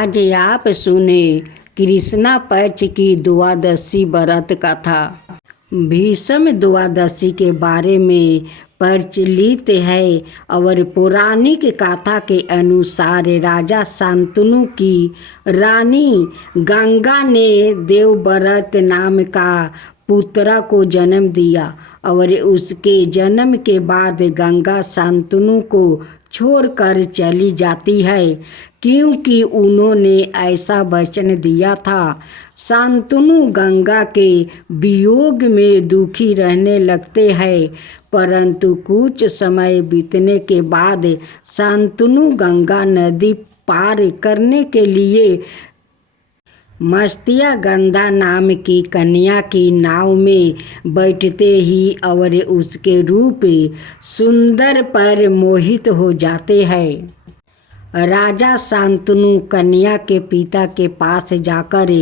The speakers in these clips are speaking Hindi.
आज आप सुने कृष्णा पक्ष की द्वादशी व्रत कथा। भीष्म द्वादशी के बारे में प्रचलित है और पौराणिक कथा के अनुसार राजा शांतनु की रानी गंगा ने देवव्रत नाम का पुत्र को जन्म दिया और उसके जन्म के बाद गंगा शांतनु को छोड़कर चली जाती है क्योंकि उन्होंने ऐसा वचन दिया था। शांतनु गंगा के वियोग में दुखी रहने लगते हैं, परंतु कुछ समय बीतने के बाद शांतनु गंगा नदी पार करने के लिए मत्स्यगंधा नाम की कन्या की नाव में बैठते ही और उसके रूप सुंदर पर मोहित हो जाते हैं। राजा शांतनु कन्या के पिता के पास जाकर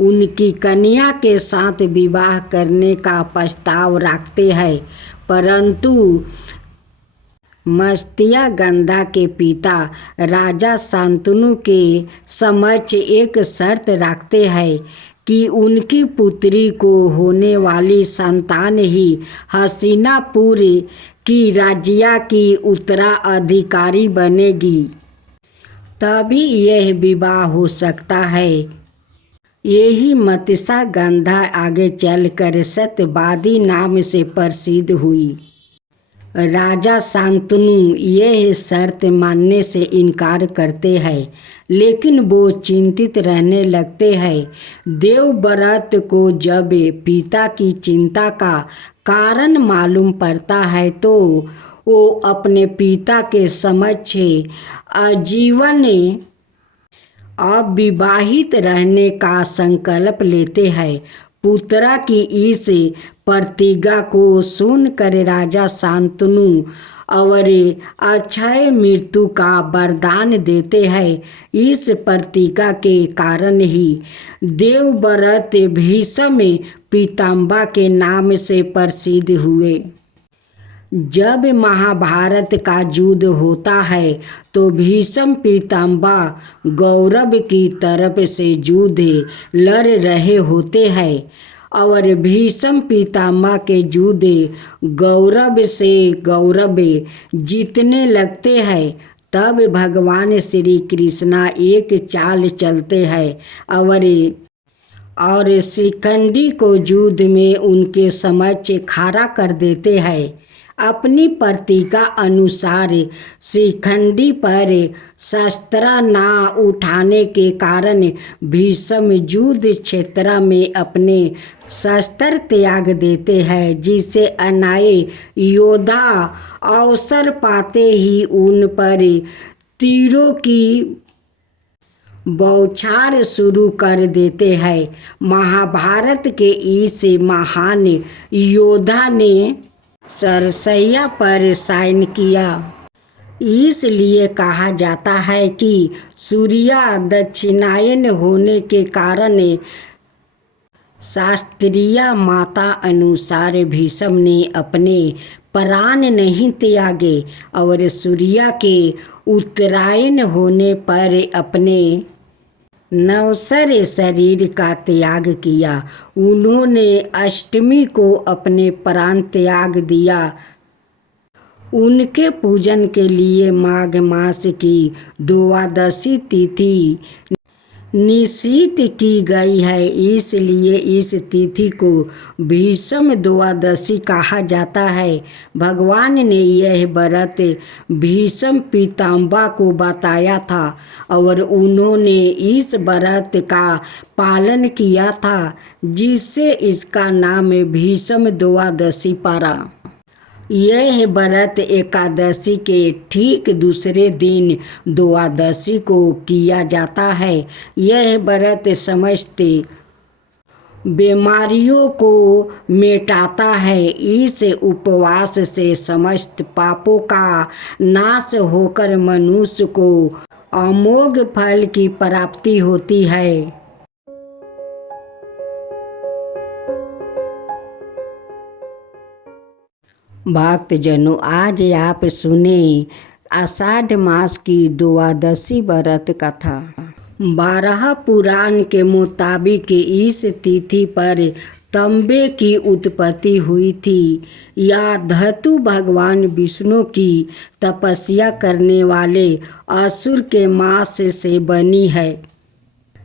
उनकी कन्या के साथ विवाह करने का प्रस्ताव रखते हैं, परंतु मत्स्यगंधा के पिता राजा शांतनु के समक्ष एक शर्त रखते हैं कि उनकी पुत्री को होने वाली संतान ही हस्तिनापुर की राज्य की उत्तराधिकारी बनेगी, तभी यह विवाह हो सकता है। यही मत्स्यगंधा आगे चलकर सत्यवादी नाम से प्रसिद्ध हुई। राजा शांतनु यह शर्त मानने से इनकार करते हैं, लेकिन वो चिंतित रहने लगते हैं। देवव्रत को जब पिता की चिंता का कारण मालूम पड़ता है तो वो अपने पिता के समक्ष आजीवन अविवाहित रहने का संकल्प लेते हैं। पुत्र की इस प्रतिज्ञा को सुनकर राजा शांतनु और अक्षय मृत्यु का वरदान देते हैं। इस प्रतिज्ञा के कारण ही देवव्रत भीष्म पितामह के नाम से प्रसिद्ध हुए। जब महाभारत का युद्ध होता है तो भीष्म पितामह गौरव की तरफ से युद्ध लड़ रहे होते हैं और भीष्म पितामह के युद्ध गौरव से गौरव जीतने लगते हैं। तब भगवान श्री कृष्णा एक चाल चलते हैं और शिखंडी को युद्ध में उनके समक्ष खड़ा कर देते हैं। अपनी प्रतिज्ञा अनुसार शिखंडी पर शस्त्र न उठाने के कारण भीष्म युद्ध क्षेत्र में अपने शस्त्र त्याग देते हैं, जिससे अन्य योद्धा अवसर पाते ही उन पर तीरों की बौछार शुरू कर देते हैं। महाभारत के इस महान योद्धा ने सरसैया पर शयन किया, इसलिए कहा जाता है कि सूर्य दक्षिणायन होने के कारण शास्त्रीय माता अनुसार भीष्म ने अपने प्राण नहीं त्यागे और सूर्य के उत्तरायण होने पर अपने नश्वर शरीर का त्याग किया। उन्होंने अष्टमी को अपने प्राण त्याग दिया। उनके पूजन के लिए माघ मास की द्वादशी तिथि निश्चित की गई है, इसलिए इस तिथि को भीष्म द्वादशी कहा जाता है। भगवान ने यह व्रत भीष्म पितामह को बताया था और उन्होंने इस व्रत का पालन किया था, जिससे इसका नाम भीष्म द्वादशी पड़ा। यह व्रत एकादशी के ठीक दूसरे दिन द्वादशी को किया जाता है। यह व्रत समस्त बीमारियों को मिटाता है। इस उपवास से समस्त पापों का नाश होकर मनुष्य को अमोघ फल की प्राप्ति होती है। भक्तजनों, आज आप सुने आषाढ़ मास की द्वादशी व्रत कथा। 12 पुराण के मुताबिक इस तिथि पर तांबे की उत्पत्ति हुई थी। यह धातु भगवान विष्णु की तपस्या करने वाले असुर के मांस से बनी है।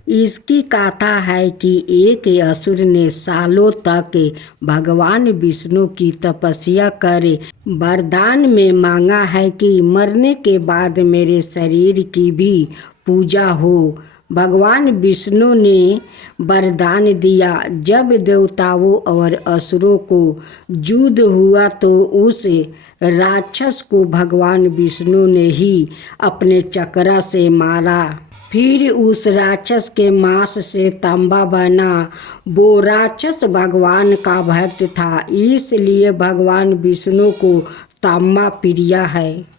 इसकी कथा है कि एक असुर ने सालों तक भगवान विष्णु की तपस्या कर वरदान में मांगा है कि मरने के बाद मेरे शरीर की भी पूजा हो। भगवान विष्णु ने वरदान दिया। जब देवताओं और असुरों को युद्ध हुआ तो उस राक्षस को भगवान विष्णु ने ही अपने चक्र से मारा। फिर उस राक्षस के मांस से तांबा बना। वो राक्षस भगवान का भक्त था, इसलिए भगवान विष्णु को तांबा प्रिय है।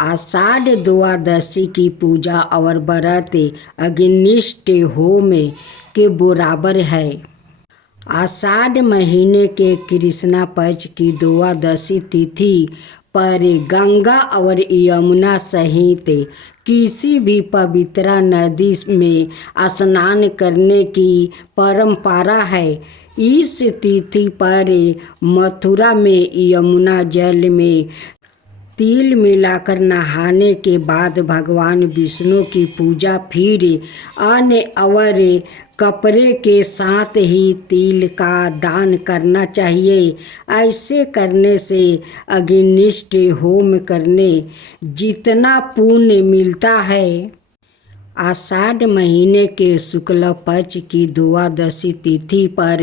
आषाढ़ द्वादशी की पूजा और व्रत अग्निष्ट होम के बराबर है। आषाढ़ महीने के कृष्णा पक्ष की द्वादशी तिथि पर गंगा और यमुना सहित किसी भी पवित्र नदी में स्नान करने की परंपरा है। इस तिथि पर मथुरा में यमुना जल में तिल मिलाकर नहाने के बाद भगवान विष्णु की पूजा, फिर अन्न और कपड़े के साथ ही तिल का दान करना चाहिए। ऐसे करने से अग्निष्ट होम करने जितना पुण्य मिलता है। आषाढ़ महीने के शुक्ल पक्ष की द्वादशी तिथि पर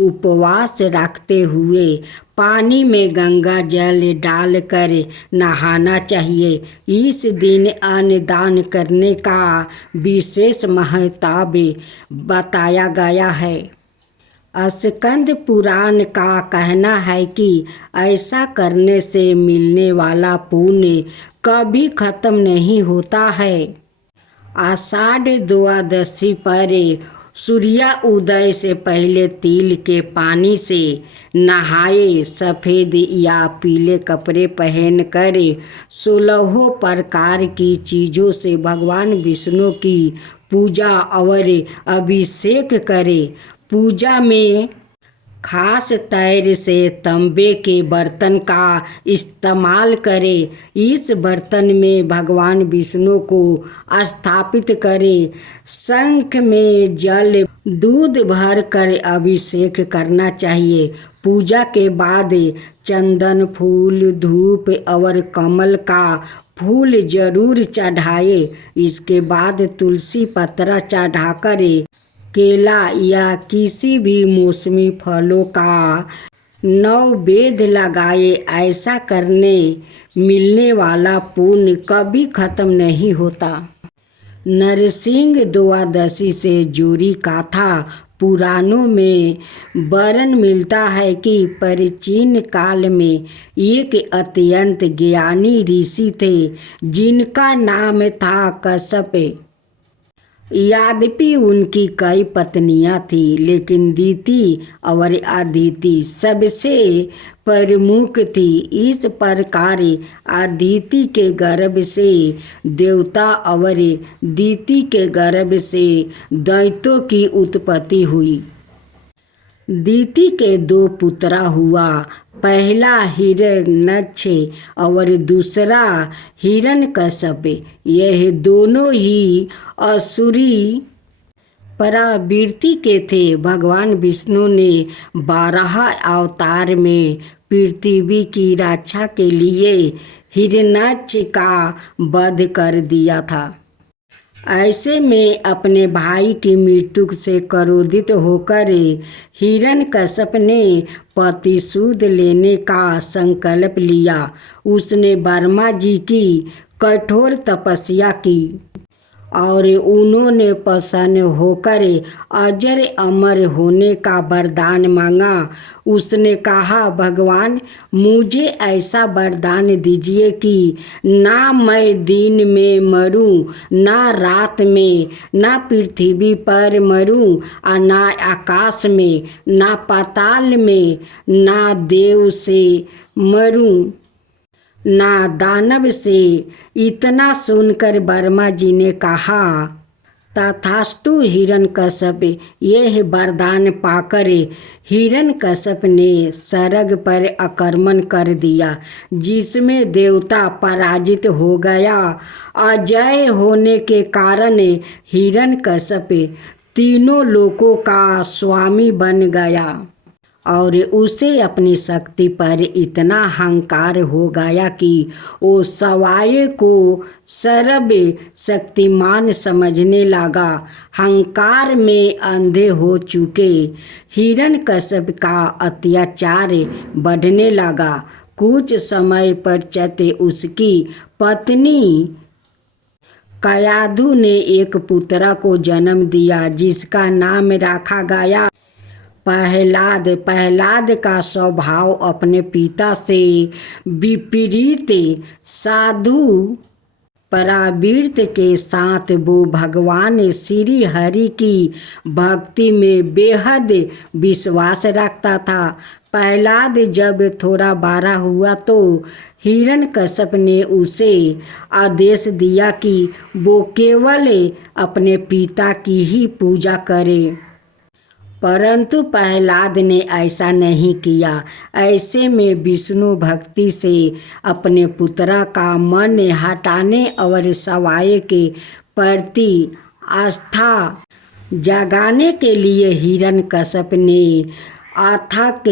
उपवास रखते हुए पानी में गंगा जल डालकर नहाना चाहिए। इस दिन अन्न दान करने का विशेष महत्व बताया गया है। स्कंद पुराण का कहना है कि ऐसा करने से मिलने वाला पुण्य कभी खत्म नहीं होता है। आषाढ़ द्वादशी पर सूर्य उदय से पहले तिल के पानी से नहाए। सफ़ेद या पीले कपड़े पहनकर 16 प्रकार की चीज़ों से भगवान विष्णु की पूजा और अभिषेक करे। पूजा में खास तौर से तांबे के बर्तन का इस्तेमाल करें। इस बर्तन में भगवान विष्णु को स्थापित करें। शंख में जल दूध भर कर अभिषेक करना चाहिए। पूजा के बाद चंदन फूल, धूप और कमल का फूल जरूर चढ़ाए। इसके बाद तुलसी पत्रा चढ़ाकर केला या किसी भी मौसमी फलों का नैवेद्य लगाए। ऐसा करने मिलने वाला पुण्य कभी खत्म नहीं होता। नरसिंह द्वादशी से जुड़ी कथा पुराणों में वर्णन मिलता है कि प्राचीन काल में एक अत्यंत ज्ञानी ऋषि थे जिनका नाम था कश्यप। यद्यपि उनकी कई पत्नियां थीं, लेकिन दीति और अदिति सबसे प्रमुख थी। इस प्रकार अदिति के गर्भ से देवता और दीति के गर्भ से दैत्यों की उत्पत्ति हुई। दीति के 2 पुत्र हुआ। पहला हिरण्याक्ष और दूसरा हिरण्यकश्यप। यह दोनों ही असुरी प्रवृत्ति के थे। भगवान विष्णु ने 12 अवतार में पृथ्वी की रक्षा के लिए हिरण्याक्ष का वध कर दिया था। ऐसे में अपने भाई की मृत्यु से क्रोधित होकर हिरण्यकश्यप ने प्रतिशोध लेने का संकल्प लिया। उसने ब्रह्मा जी की कठोर तपस्या की और उन्होंने प्रसन्न होकर अजर अमर होने का वरदान मांगा। उसने कहा, भगवान मुझे ऐसा वरदान दीजिए कि ना मैं दिन में मरूं, ना रात में, ना पृथ्वी पर मरूं, और ना आकाश में, ना पाताल में, ना देव से मरूं, ना दानव से। इतना सुनकर ब्रह्मा जी ने कहा, तथास्तु हिरण्यकश्यप यह वरदान पाकर हिरण्यकश्यप ने स्वर्ग पर आक्रमण कर दिया, जिसमें देवता पराजित हो गया। अजय होने के कारण हिरण्यकश्यप तीनों लोकों का स्वामी बन गया और उसे अपनी शक्ति पर इतना अहंकार हो गया कि वो सवाए को सर्व शक्तिमान समझने लगा। अहंकार में अंधे हो चुके हिरण्यकश्यप का अत्याचार बढ़ने लगा। कुछ समय पश्चात उसकी पत्नी कयाधु ने एक पुत्र को जन्म दिया, जिसका नाम रखा गया प्रहलाद। प्रहलाद का स्वभाव अपने पिता से विपरीत साधु प्रवृत्ति के साथ वो भगवान श्री हरि की भक्ति में बेहद विश्वास रखता था। प्रहलाद जब थोड़ा बड़ा हुआ तो हिरण्यकश्यप ने उसे आदेश दिया कि वो केवल अपने पिता की ही पूजा करे, परंतु प्रहलाद ने ऐसा नहीं किया। ऐसे में विष्णु भक्ति से अपने पुत्र का मन हटाने और सवाए के प्रति आस्था जगाने के लिए हिरण्यकश्यप ने अथक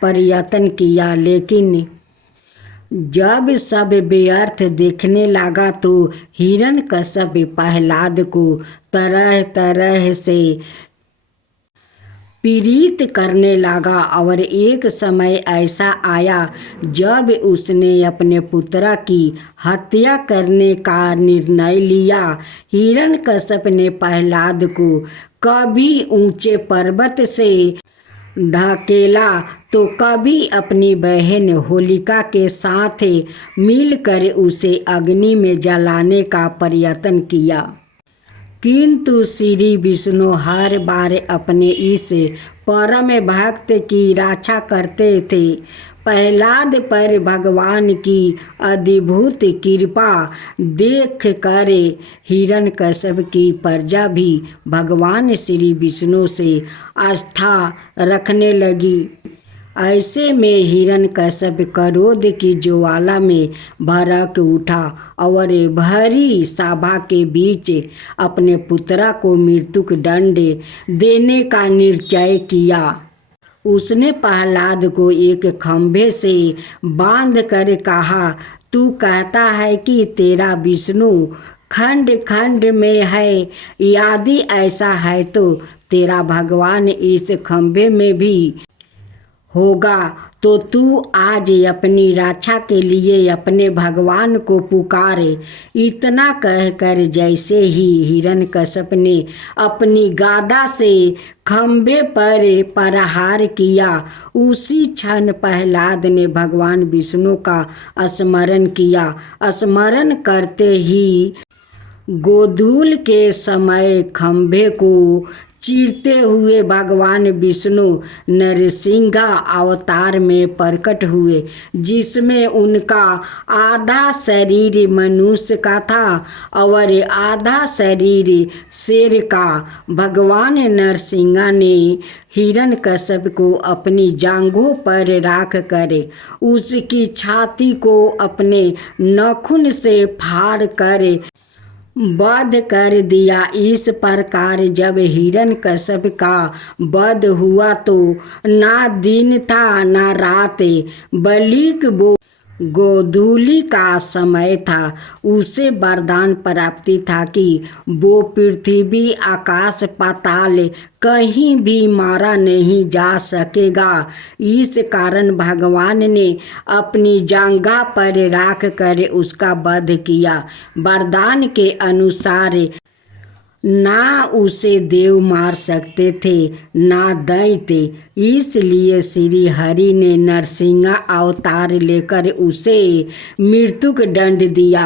प्रयत्न किया, लेकिन जब सब व्यर्थ दिखने लगा तो हिरण्यकश्यप प्रहलाद को तरह तरह से पीड़ित करने लगा। और एक समय ऐसा आया जब उसने अपने पुत्र की हत्या करने का निर्णय लिया। हिरण्यकश्यप ने प्रहलाद को कभी ऊंचे पर्वत से ढकेला तो कभी अपनी बहन होलिका के साथ मिलकर उसे अग्नि में जलाने का प्रयत्न किया, किंतु श्री विष्णु हर बार अपने इस परम भक्त की रक्षा करते थे। प्रहलाद पर भगवान की अद्भुत कृपा देख कर हिरण्यकश्यप की प्रजा भी भगवान श्री विष्णु से आस्था रखने लगी। ऐसे में हिरण्यकश्यप क्रोध की ज्वाला में भड़क उठा और भरी सभा के बीच अपने पुत्र को मृत्युक दंड देने का निश्चय किया। उसने प्रहलाद को एक खंभे से बांध कर कहा, तू कहता है कि तेरा विष्णु खंड खंड में है, यदि ऐसा है तो तेरा भगवान इस खंभे में भी होगा, तो तू आज अपनी रक्षा के लिए अपने भगवान को पुकारे। इतना कहकर जैसे ही हिरण्यकश्यप ने अपनी गदा से खंभे पर प्रहार किया, उसी क्षण प्रहलाद ने भगवान विष्णु का स्मरण किया। स्मरण करते ही गोधूल के समय खंभे को चीरते हुए भगवान विष्णु नरसिंह अवतार में प्रकट हुए, जिसमें उनका आधा शरीर मनुष्य का था और आधा शरीर शेर का। भगवान नरसिंह ने हिरण्यकश्यप को अपनी जांघों पर रख कर उसकी छाती को अपने नाखून से फाड़ कर वध कर दिया। इस प्रकार जब हिरण्यकश्यप का वध हुआ तो ना दिन था ना रात, बल्कि गोधूली का समय था। उसे वरदान प्राप्ति था कि वो पृथ्वी आकाश पाताल कहीं भी मारा नहीं जा सकेगा। इस कारण भगवान ने अपनी जांघा पर रख कर उसका वध किया। वरदान के अनुसार ना उसे देव मार सकते थे ना दैत्य, इसलिए श्री हरि ने नरसिंह अवतार लेकर उसे मृत्युक दंड दिया।